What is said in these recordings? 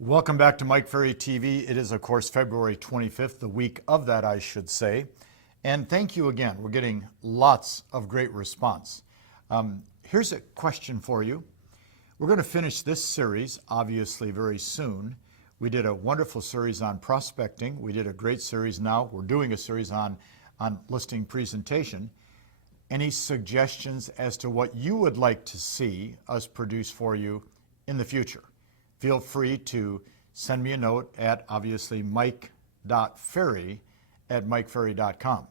Welcome back to Mike Ferry TV. It is, of course, February 25th, the week of that, I should say. And thank you again. We're getting lots of great response. Here's a question for you. We're going to finish this series, obviously, very soon. We did a wonderful series on prospecting. We did a great series now. We're doing a series on listing presentation. Any suggestions as to what you would like to see us produce for you in the future? Feel free to send me a note at, obviously, mike.ferry@mikeferry.com.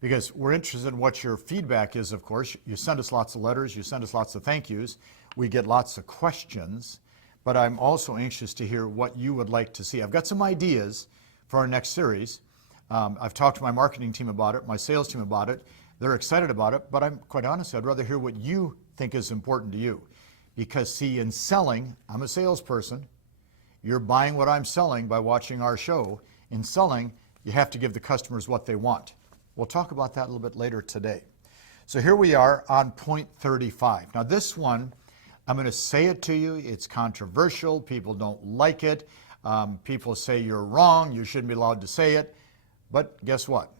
Because we're interested in what your feedback is, of course. You send us lots of letters, you send us lots of thank yous, we get lots of questions, but I'm also anxious to hear what you would like to see. I've got some ideas for our next series. I've talked to my marketing team about it, my sales team about it. They're excited about it, but I'm quite honest, I'd rather hear what you think is important to you. Because see, in selling, I'm a salesperson. You're buying what I'm selling by watching our show. In selling, you have to give the customers what they want. We'll talk about that a little bit later today. So here we are on point 35. Now this one, I'm going to say it to you. It's controversial. People don't like it. People say you're wrong. You shouldn't be allowed to say it. But guess what?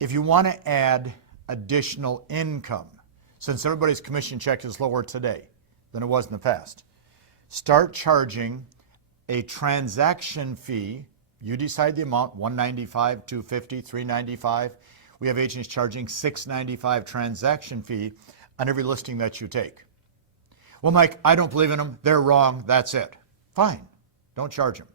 If you want to add additional income, since everybody's commission check is lower today than it was in the past, start charging a transaction fee. You decide the amount, $195, $250, $395. We have agents charging $695 transaction fee on every listing that you take. Well, Mike, I don't believe in them. They're wrong. That's it. Fine. Don't charge them.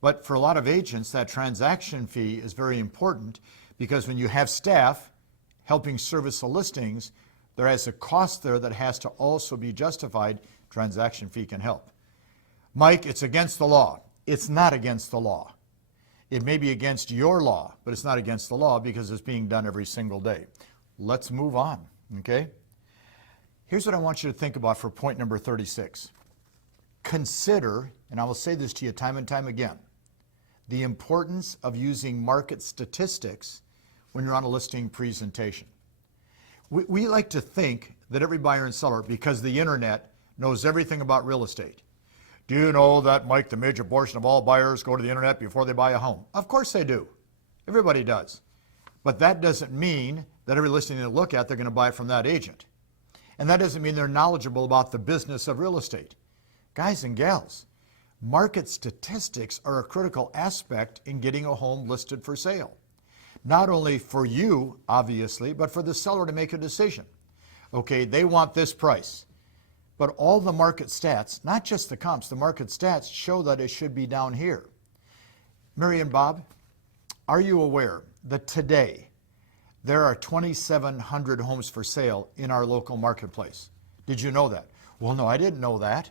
But for a lot of agents, that transaction fee is very important because when you have staff helping service the listings, there is a cost there that has to also be justified. Transaction fee can help. Mike, it's against the law. It's not against the law. It may be against your law, but it's not against the law because it's being done every single day. Let's move on, okay? Here's what I want you to think about for point number 36. Consider, and I will say this to you time and time again, the importance of using market statistics when you're on a listing presentation. We like to think that every buyer and seller, because the internet knows everything about real estate. Do you know that, Mike, the major portion of all buyers go to the internet before they buy a home? Of course they do. Everybody does. But that doesn't mean that every listing they look at, they're going to buy from that agent. And that doesn't mean they're knowledgeable about the business of real estate. Guys and gals, market statistics are a critical aspect in getting a home listed for sale. Not only for you, obviously, but for the seller to make a decision. Okay, they want this price. But all the market stats, not just the comps, the market stats show that it should be down here. Mary and Bob, are you aware that today there are 2,700 homes for sale in our local marketplace? Did you know that? Well, no, I didn't know that.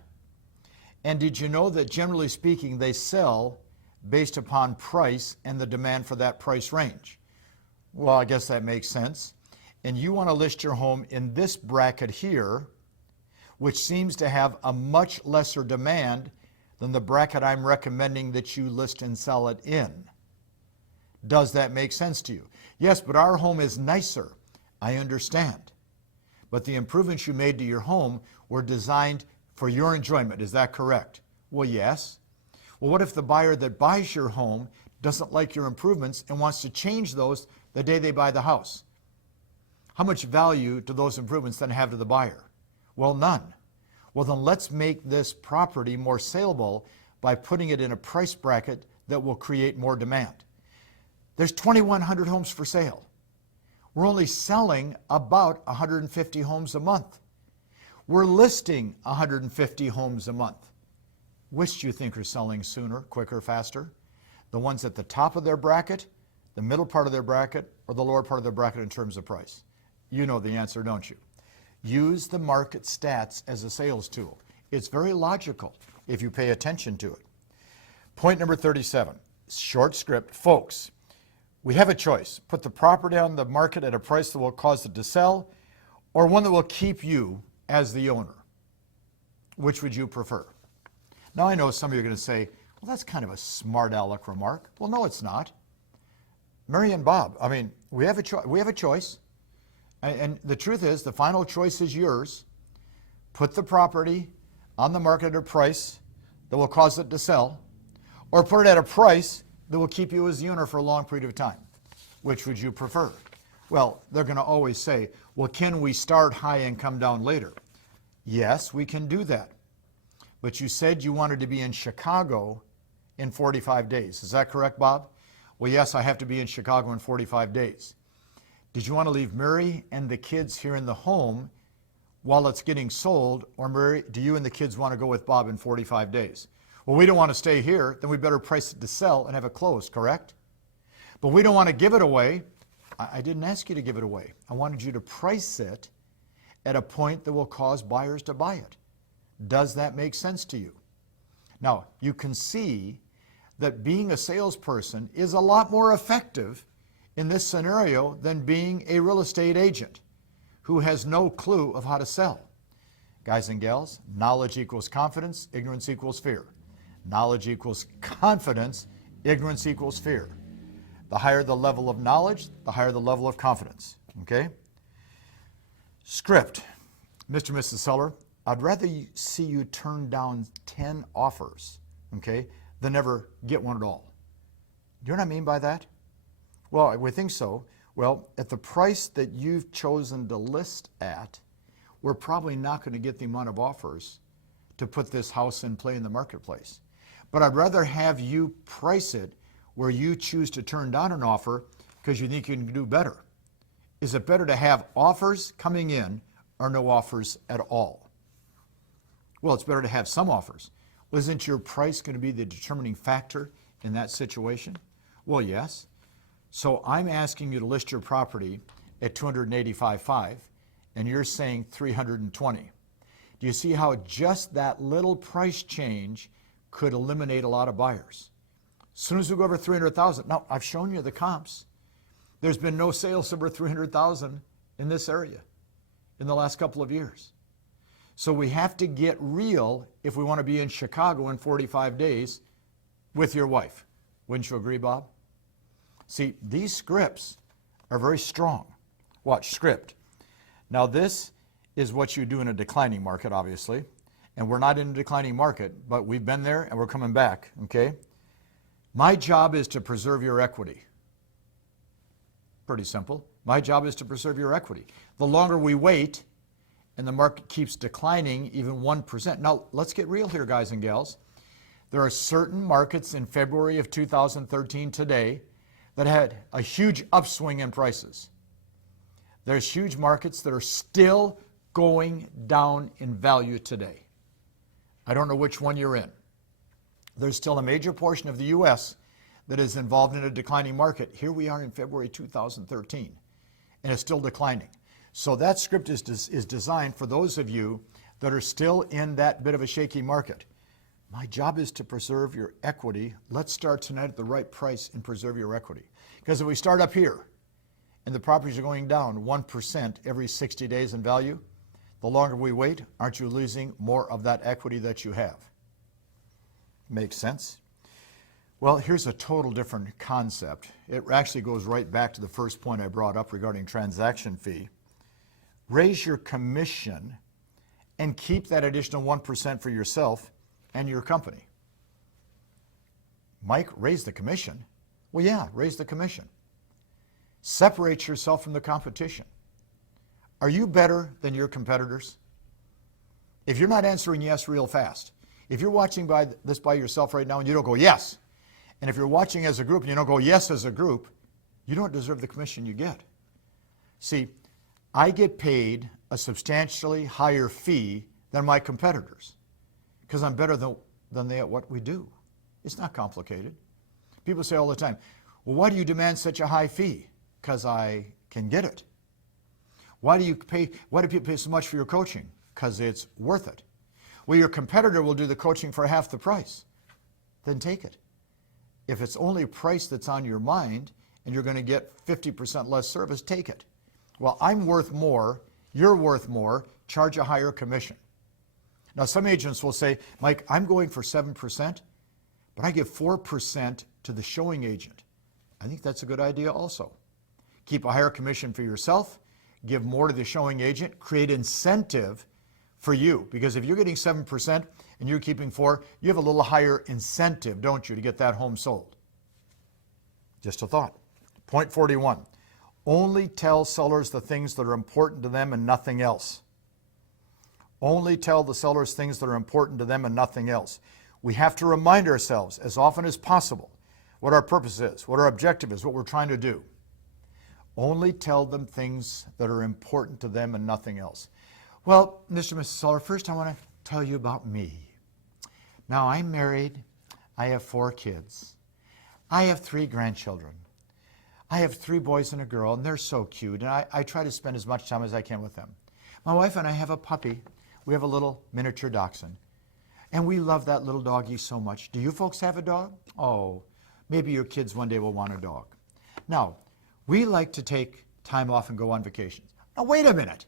And did you know that generally speaking, they sell based upon price and the demand for that price range? Well, I guess that makes sense. And you want to list your home in this bracket here, which seems to have a much lesser demand than the bracket I'm recommending that you list and sell it in. Does that make sense to you? Yes, but our home is nicer. I understand. But the improvements you made to your home were designed for your enjoyment. Is that correct? Well, yes. Well, what if the buyer that buys your home doesn't like your improvements and wants to change those the day they buy the house? How much value do those improvements then have to the buyer? Well, none. Well, then let's make this property more saleable by putting it in a price bracket that will create more demand. There's 2,100 homes for sale. We're only selling about 150 homes a month. We're listing 150 homes a month. Which do you think are selling sooner, quicker, faster? The ones at the top of their bracket, the middle part of their bracket, or the lower part of their bracket in terms of price? You know the answer, don't you? Use the market stats as a sales tool. It's very logical if you pay attention to it. Point number 37, short script. Folks, we have a choice. Put the property on the market at a price that will cause it to sell, or one that will keep you as the owner. Which would you prefer? Now I know some of you are going to say, well, that's kind of a smart aleck remark. Well, no, it's not. Mary and Bob, I mean, we have a choice. And the truth is, the final choice is yours. Put the property on the market at a price that will cause it to sell, or put it at a price that will keep you as the owner for a long period of time? Which would you prefer? Well, they're going to always say, well, can we start high and come down later? Yes, we can do that. But you said you wanted to be in Chicago in 45 days. Is that correct, Bob? Well, yes, I have to be in Chicago in 45 days. Did you want to leave Mary and the kids here in the home while it's getting sold, or Mary, do you and the kids want to go with Bob in 45 days? Well, we don't want to stay here, then we better price it to sell and have it closed, correct? But we don't want to give it away. I didn't ask you to give it away. I wanted you to price it at a point that will cause buyers to buy it. Does that make sense to you? Now, you can see that being a salesperson is a lot more effective in this scenario than being a real estate agent who has no clue of how to sell. Guys and gals, knowledge equals confidence, ignorance equals fear. Knowledge equals confidence, ignorance equals fear. The higher the level of knowledge, the higher the level of confidence, okay? Script. Mr. and Mrs. Seller, I'd rather see you turn down 10 offers, okay, than never get one at all. Do you know what I mean by that? Well, we think so. Well, at the price that you've chosen to list at, we're probably not going to get the amount of offers to put this house in play in the marketplace. But I'd rather have you price it where you choose to turn down an offer because you think you can do better. Is it better to have offers coming in or no offers at all? Well, it's better to have some offers. Well, isn't your price going to be the determining factor in that situation? Well, yes. So I'm asking you to list your property at $285,500, and you're saying $320,000. Do you see how just that little price change could eliminate a lot of buyers? As soon as we go over $300,000, now I've shown you the comps. There's been no sales over $300,000 in this area in the last couple of years. So we have to get real if we want to be in Chicago in 45 days with your wife. Wouldn't you agree, Bob? See, these scripts are very strong. Watch, script. Now this is what you do in a declining market, obviously. And we're not in a declining market, but we've been there and we're coming back, okay? My job is to preserve your equity. Pretty simple. My job is to preserve your equity. The longer we wait and the market keeps declining even 1%. Now, let's get real here, guys and gals. There are certain markets in February of 2013 today that had a huge upswing in prices. There's huge markets that are still going down in value today. I don't know which one you're in. There's still a major portion of the U.S. that is involved in a declining market. Here we are in February 2013, and it's still declining. So that script is designed for those of you that are still in that bit of a shaky market. My job is to preserve your equity. Let's start tonight at the right price and preserve your equity. Because if we start up here and the properties are going down 1% every 60 days in value, the longer we wait, aren't you losing more of that equity that you have? Makes sense? Well, here's a total different concept. It actually goes right back to the first point I brought up regarding transaction fee. Raise your commission and keep that additional 1% for yourself and your company. Mike, raise the commission? Well, yeah, raise the commission. Separate yourself from the competition. Are you better than your competitors? If you're not answering yes real fast, if you're watching this by yourself right now and you don't go yes, and if you're watching as a group and you don't go yes as a group, you don't deserve the commission you get. See, I get paid a substantially higher fee than my competitors because I'm better than they at what we do. It's not complicated. People say all the time, well, why do you demand such a high fee? Because I can get it. Why do people pay so much for your coaching? Because it's worth it. Well, your competitor will do the coaching for half the price. Then take it. If it's only a price that's on your mind and you're going to get 50% less service, take it. Well, I'm worth more, you're worth more, charge a higher commission. Now, some agents will say, Mike, I'm going for 7%, but I give 4% to the showing agent. I think that's a good idea also. Keep a higher commission for yourself, give more to the showing agent, create incentive for you. Because if you're getting 7% and you're keeping 4, you have a little higher incentive, don't you, to get that home sold. Just a thought. Point 41. Only tell sellers the things that are important to them and nothing else. Only tell the sellers things that are important to them and nothing else. We have to remind ourselves as often as possible what our purpose is, what our objective is, what we're trying to do. Only tell them things that are important to them and nothing else. Well, Mr. and Mrs. Seller, first I want to tell you about me. Now, I'm married. I have 4 kids. I have 3 grandchildren. I have 3 boys and a girl, and they're so cute, and I try to spend as much time as I can with them. My wife and I have a puppy. We have a little miniature dachshund, and we love that little doggy so much. Do you folks have a dog? Oh, maybe your kids one day will want a dog. Now, we like to take time off and go on vacations. Now, wait a minute.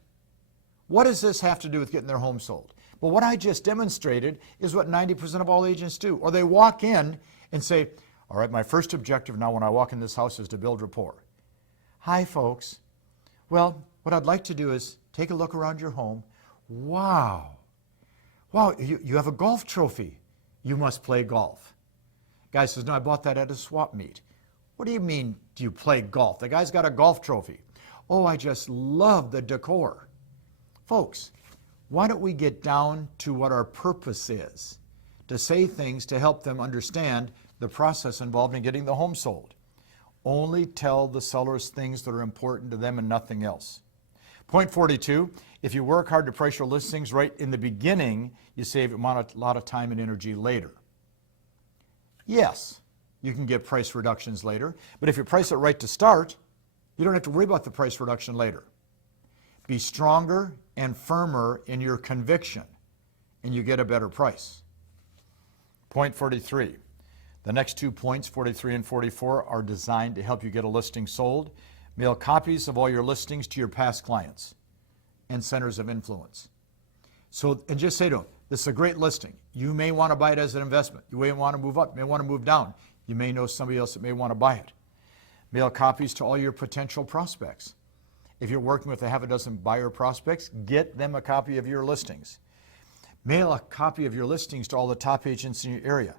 What does this have to do with getting their home sold? Well, what I just demonstrated is what 90% of all agents do. Or they walk in and say, all right, my first objective now when I walk in this house is to build rapport. Hi, folks. Well, what I'd like to do is take a look around your home. Wow. Wow, you have a golf trophy. You must play golf. Guy says, no, I bought that at a swap meet. What do you mean, do you play golf? The guy's got a golf trophy. Oh, I just love the decor. Folks, why don't we get down to what our purpose is? To say things to help them understand the process involved in getting the home sold. Only tell the sellers things that are important to them and nothing else. Point 42, if you work hard to price your listings right in the beginning, you save a lot of time and energy later. Yes, you can get price reductions later, but if you price it right to start, you don't have to worry about the price reduction later. Be stronger and firmer in your conviction, and you get a better price. Point 43. The next 2 points, 43 and 44, are designed to help you get a listing sold. Mail copies of all your listings to your past clients and centers of influence. And just say to them, this is a great listing. You may want to buy it as an investment. You may want to move up, you may want to move down. You may know somebody else that may want to buy it. Mail copies to all your potential prospects. If you're working with a half a dozen buyer prospects, get them a copy of your listings. Mail a copy of your listings to all the top agents in your area.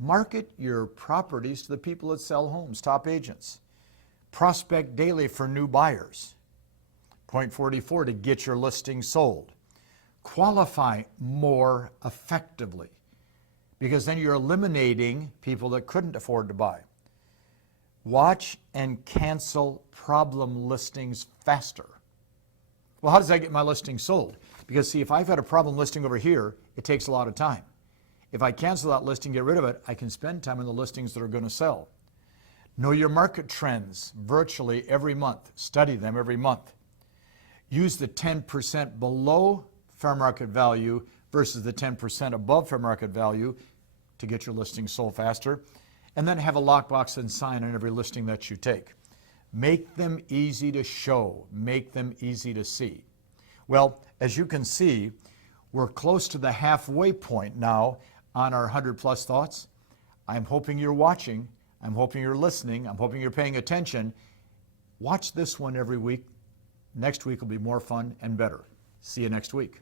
Market your properties to the people that sell homes, top agents. Prospect daily for new buyers. Point 44, to get your listing sold. Qualify more effectively, because then you're eliminating people that couldn't afford to buy. Watch and cancel problem listings faster. Well, how does that get my listing sold? Because see, if I've had a problem listing over here, it takes a lot of time. If I cancel that listing, get rid of it, I can spend time on the listings that are going to sell. Know your market trends virtually every month. Study them every month. Use the 10% below fair market value versus the 10% above fair market value to get your listing sold faster. And then have a lockbox and sign on every listing that you take. Make them easy to show. Make them easy to see. Well, as you can see, we're close to the halfway point now on our 100 plus thoughts. I'm hoping you're watching. I'm hoping you're listening. I'm hoping you're paying attention. Watch this one every week. Next week will be more fun and better. See you next week.